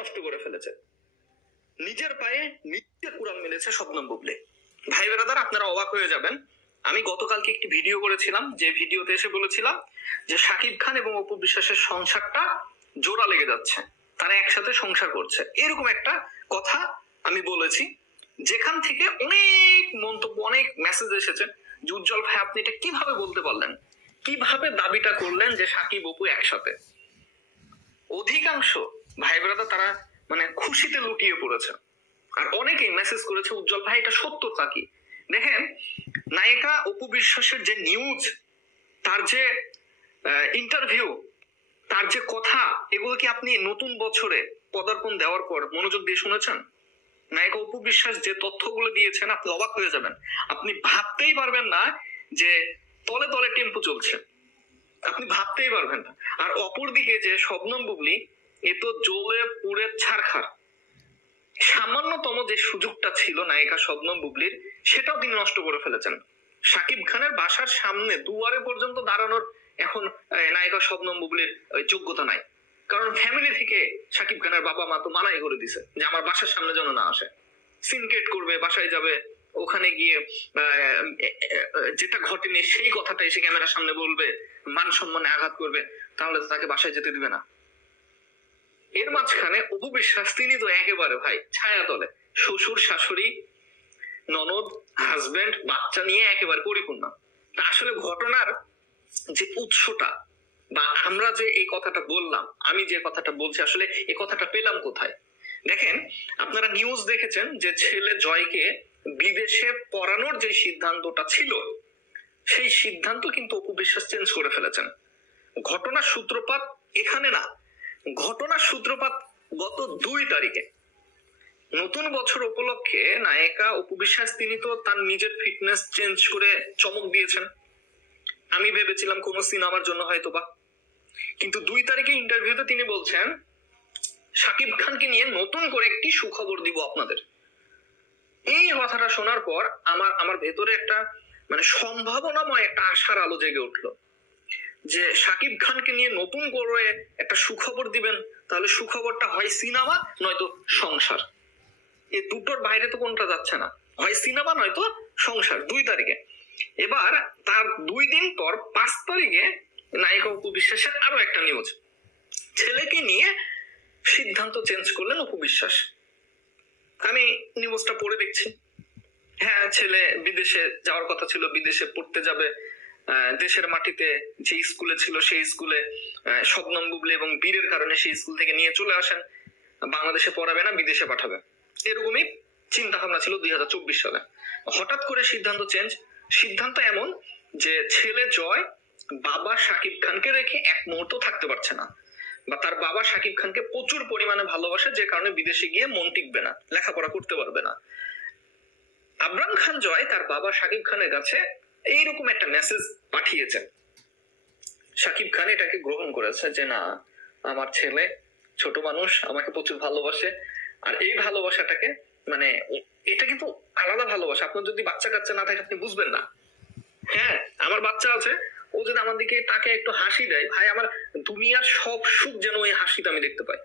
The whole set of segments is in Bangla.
নষ্ট করে ফেলেছে, নিজের পায়ে নিজে কুড়াল মেরেছে শবনম বুবলি। ভাই ব্রাদার, আপনারা অবাক হয়ে যাবেন, আমি গতকালকে একটি ভিডিও করেছিলাম, যে ভিডিওতে এসে বলেছিলাম যে শাকিব খান এবং অপু বিশ্বাসের সংসারটা জোড়া লেগে যাচ্ছে, তারা একসাথে সংসার করছে, এরকম একটা কথা আমি বলেছি, যেখান থেকে অনেক মন্তব্য, অনেক মেসেজ এসেছে যে উজ্জ্বল ভাই আপনি এটা কিভাবে বলতে পারলেন, কিভাবে দাবিটা করলেন যে শাকিব অপু একসাথে। অধিকাংশ ভাই ব্রাদার তারা মানে খুশিতে লুটিয়ে পড়েছে, আর অনেকেই মেসেজ করেছে উজ্জ্বল ভাই এটা সত্যতা কি। দেখেন, নায়িকা অপু বিশ্বাসের যে নিউজ, তার যে ইন্টারভিউ, তার যে কথা, এগুলো কি আপনি নতুন বছরে পদার্পণ দেওয়ার পর মনোযোগ দিয়ে শুনেছেন? নায়িকা অপু বিশ্বাস যে তথ্যগুলো দিয়েছেন, আপনি অবাক হয়ে যাবেন, আপনি ভাবতেই পারবেন না যে তলে তলে টেম্পো চলছে, আপনি ভাবতেই পারবেন না। আর অপর দিকে যে শবনম বুবলি, এ তো জ্বলে পুড়ে ছারখার, সামান্যতম যে সুযোগটা ছিল নায়িকা শবনম বুবলির, সেটাও তিনি নষ্ট করে ফেলেছেন। শাকিব খানের বাসার সামনে দুয়ারে পর্যন্ত দাঁড়ানোর এখন নায়িকা শবনম বুবলির যোগ্যতা নাই, কারণ ফ্যামিলি থেকে শাকিব খানের বাবা মা তো মানাই করে দিছে যে আমার বাসার সামনে যেন না আসে, সিনক্রেট করবে, বাসায় যাবে, ওখানে গিয়ে যেটা ঘটেনি সেই কথাটা এসে ক্যামেরার সামনে বলবে, মান সম্মানে আঘাত করবে, তাহলে তো তাকে বাসায় যেতে দিবে না। এর মাঝখানে অপু বিশ্বাস তিনি তো একেবারে ভাই ছায়া তলে, শ্বশুর শাশুড়ি ননদ হাজবেন্ড বাচ্চা নিয়ে একেবারে পরিপূর্ণ। আসলে ঘটনার যে উৎসটা, বা আমরা যে এই কথাটা বললাম, আমি যে কথাটা বলছি, আসলে এই কথাটা পেলাম কোথায়? দেখেন, আপনারা নিউজ দেখেছেন যে ছেলে জয়কে বিদেশে পড়ানোর যে সিদ্ধান্তটা ছিল, সেই সিদ্ধান্ত কিন্তু অপু বিশ্বাস চেঞ্জ করে ফেলেছেন। ঘটনার সূত্রপাত এখানে না, ঘটনার সূত্রপাত গত 2 তারিখে নতুন বছর উপলক্ষে নায়িকা অপু বিশ্বাস তিনি তো তার নিজের ফিটনেস চেঞ্জ করে চমক দিয়েছেন। আমি ভেবেছিলাম কোন সিনেমার জন্য হয়তোবা, কিন্তু 2 তারিখে ইন্টারভিউতে তিনি বলছেন শাকিব খানকে নিয়ে নতুন করে একটি সুখবর দিব আপনাদের। এই কথাটা শোনার পর আমার ভেতরে একটা মানে সম্ভাবনাময় একটা আশার আলো জেগে উঠলো, যে শাকিব খানকে নিয়ে নতুন করে একটা সুখবর দিবেন, তাহলে সুখবরটা হয় সিনেমা নয়তো সংসার, এই দুটোর বাইরে তো কোনটা যাচ্ছে না, হয় সিনেমা নয়তো সংসার। 2 তারিখে, এবার তার 2 দিন পর 5 তারিখে নায়িকা অপু বিশ্বাসের আরো একটা নিউজ, ছেলেকে নিয়ে সিদ্ধান্ত চেঞ্জ করলেন অপু বিশ্বাস। আমি নিউজটা পড়ে দেখছি, হ্যাঁ ছেলে বিদেশে যাওয়ার কথা ছিল, বিদেশে পড়তে যাবে, দেশের মাটিতে যে স্কুলে ছিল সেই স্কুলে শবনম বুবলি এবং বীরের কারণে সেই স্কুল থেকে নিয়ে চলে আসেন, বাংলাদেশে পড়াবে না, বিদেশে পাঠাবে, এরকমই চিন্তা ভাবনা ছিল 2024 সালে। হঠাৎ করে সিদ্ধান্ত চেঞ্জ, সিদ্ধান্ত এমন যে ছেলে জয় বাবা শাকিব খানকে রেখে এক মুহূর্ত থাকতে পারছে না, বা তার বাবা শাকিব খানকে প্রচুর পরিমাণে ভালোবাসে, যে কারণে বিদেশে গিয়ে মন টিকবে না, লেখাপড়া করতে পারবে না। আবরাম খান জয় তার বাবা শাকিব খানের কাছে এইরকম একটা মেসেজ পাঠিয়েছেন, শাকিব খান এটাকে গ্রহণ করেছে যে না, আমার ছেলে ছোট মানুষ, আমাকে প্রচুর ভালোবাসে, আর এই ভালোবাসাটাকে মানে এটা কিন্তু আলাদা ভালোবাসা। আপনার যদি বাচ্চা কাচ্চা না থাকে আপনি বুঝবেন না। হ্যাঁ, আমার বাচ্চা আছে, ও যদি আমার দিকে তাকে একটু হাসি দেয়, ভাই আমার দুনিয়ার সব সুখ যেন ওই হাসিতে আমি দেখতে পাই,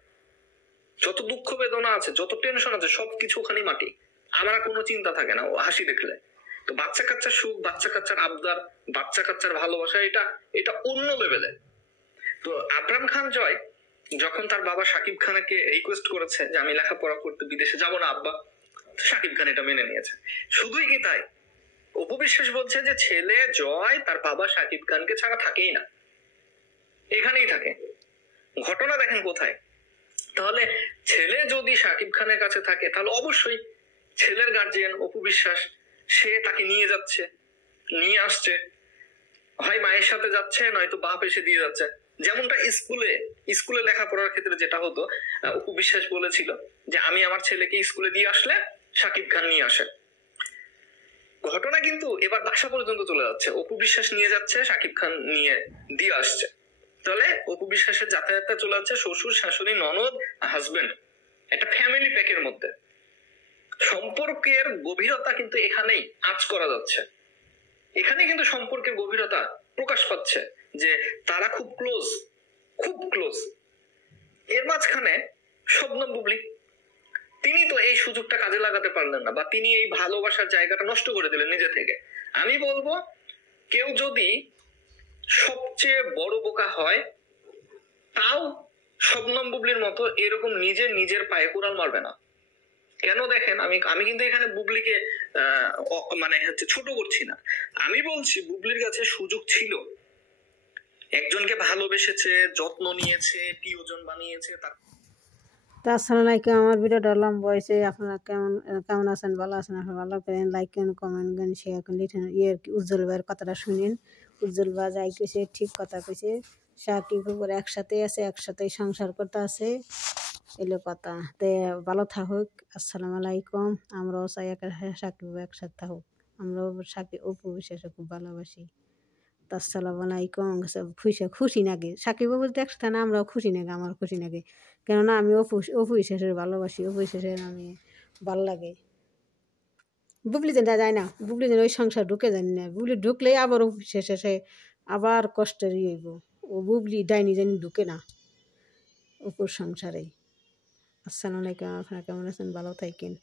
যত দুঃখ বেদনা আছে, যত টেনশন আছে, সবকিছু ওখানে মাটি, আমার কোনো চিন্তা থাকে না ও হাসি দেখলে। তো বাচ্চা কাচ্চার সুখ, বাচ্চা কাচ্চার আবদার, বাচ্চা কাচ্চার ভালোবাসা, এটা অন্য লেভেলে। তো আবরাম খান জয় যখন তার বাবা শাকিব খানকে রিকোয়েস্ট করেছে যে আমি লেখাপড়া করতে বিদেশে যাব না আব্বা, শাকিব খান এটা মেনে নিয়েছে। শুধুই কি তাই, অপু বিশ্বাস বলছে যে ছেলে জয় তার বাবা শাকিব খানকে ছাড়া থাকেই না, এখানেই থাকে। ঘটনা দেখেন কোথায়, তাহলে ছেলে যদি শাকিব খানের কাছে থাকে তাহলে অবশ্যই ছেলের গার্জিয়ান অপু বিশ্বাস সে তাকে নিয়ে যাচ্ছে, নিয়ে আসছে, হয় মায়ের সাথে যাচ্ছে নয়তো বাপ এসে দিয়ে যাচ্ছে। যেমনটা স্কুলে লেখাপড়ার ক্ষেত্রে যেটা হতো, অপু বিশ্বাস বলেছিল যে আমি আমার ছেলেকে স্কুলে দিয়ে আসলে শাকিব খান নিয়ে আসে। ঘটনা কিন্তু এবার বাসা পর্যন্ত চলে যাচ্ছে, অপু বিশ্বাস নিয়ে যাচ্ছে, শাকিব খান নিয়ে দিয়ে আসছে, তাহলে অপু বিশ্বাসের যাতায়াতটা চলে যাচ্ছে শ্বশুর শাশুড়ি ননদ হাজবেন্ড, একটা ফ্যামিলি প্যাকের মধ্যে। সম্পর্কের গভীরতা কিন্তু এখানেই আঁচ করা যাচ্ছে, এখানে কিন্তু সম্পর্কের গভীরতা প্রকাশ পাচ্ছে যে তারা খুব ক্লোজ, খুব ক্লোজ। এর মাঝখানে শবনম বুবলি। তিনি তো এই সুযোগটা কাজে লাগাতে পারলেন না, বা তিনি এই ভালোবাসার জায়গাটা নষ্ট করে দিলেন নিজে থেকে। আমি বলবো কেউ যদি সবচেয়ে বড় বোকা হয়, তাও শবনম বুবলির মতো এরকম নিজের পায়ে কুড়াল মারবে না। কেন দেখেন, আমি কিন্তু এখানে বুবলিকে মানে হচ্ছে ছোট করছি না। আমি বলছি বুবলির কাছে সুযোগ ছিল, একজনকে ভালোবেসেছে, যত্ন নিয়েছে, প্রিয়জন বানিয়েছে। তো আসসালামু আলাইকুম। আমার ভিডিওটা লম্বা হয়েছে, আপনারা কেমন আছেন? ভালো আছেন? আপনারা ভালো করেন, লাইক করেন, কমেন্ট করেন, শেয়ার করেন। উজ্জ্বল ভাইয়ের কথাটা শুনেন। উজ্জ্বল ভাই যাই কইছে ঠিক কথা কইছে। সাকিব উপর একসাথে আছে, একসাথেই সংসার করতে আছে, এলো কথা। তে ভালো থাকুক। আসসালামু আলাইকুম। আমরাও চাই সাকিব একসাথে থাকুক। আমরাও সাকিব অপু বিশ্বাসে খুব ভালোবাসি। আসসালামু আলাইকুম। খুশি নাকি সাকিব বাবু যদি একসাথে না, আমরাও খুশি নাকি, আমার খুশি নাকি। কেননা আমি অপু বিশ্বাসের ভালোবাসি, অপু বিশ্বাসের আমি ভালো লাগে। বুবলি যেন যায় না, বুবলি যেন ওই সংসার ঢুকে জানি না। বুবলি ঢুকলেই আবার অপু শেষে আবার কষ্টের হইব। ও বুবলি ডাইনি জানি ঢুকে না অপুর সংসারে। আসসালামু আলাইকুম। আপনারা কেমন আছেন? ভালো থাকেন।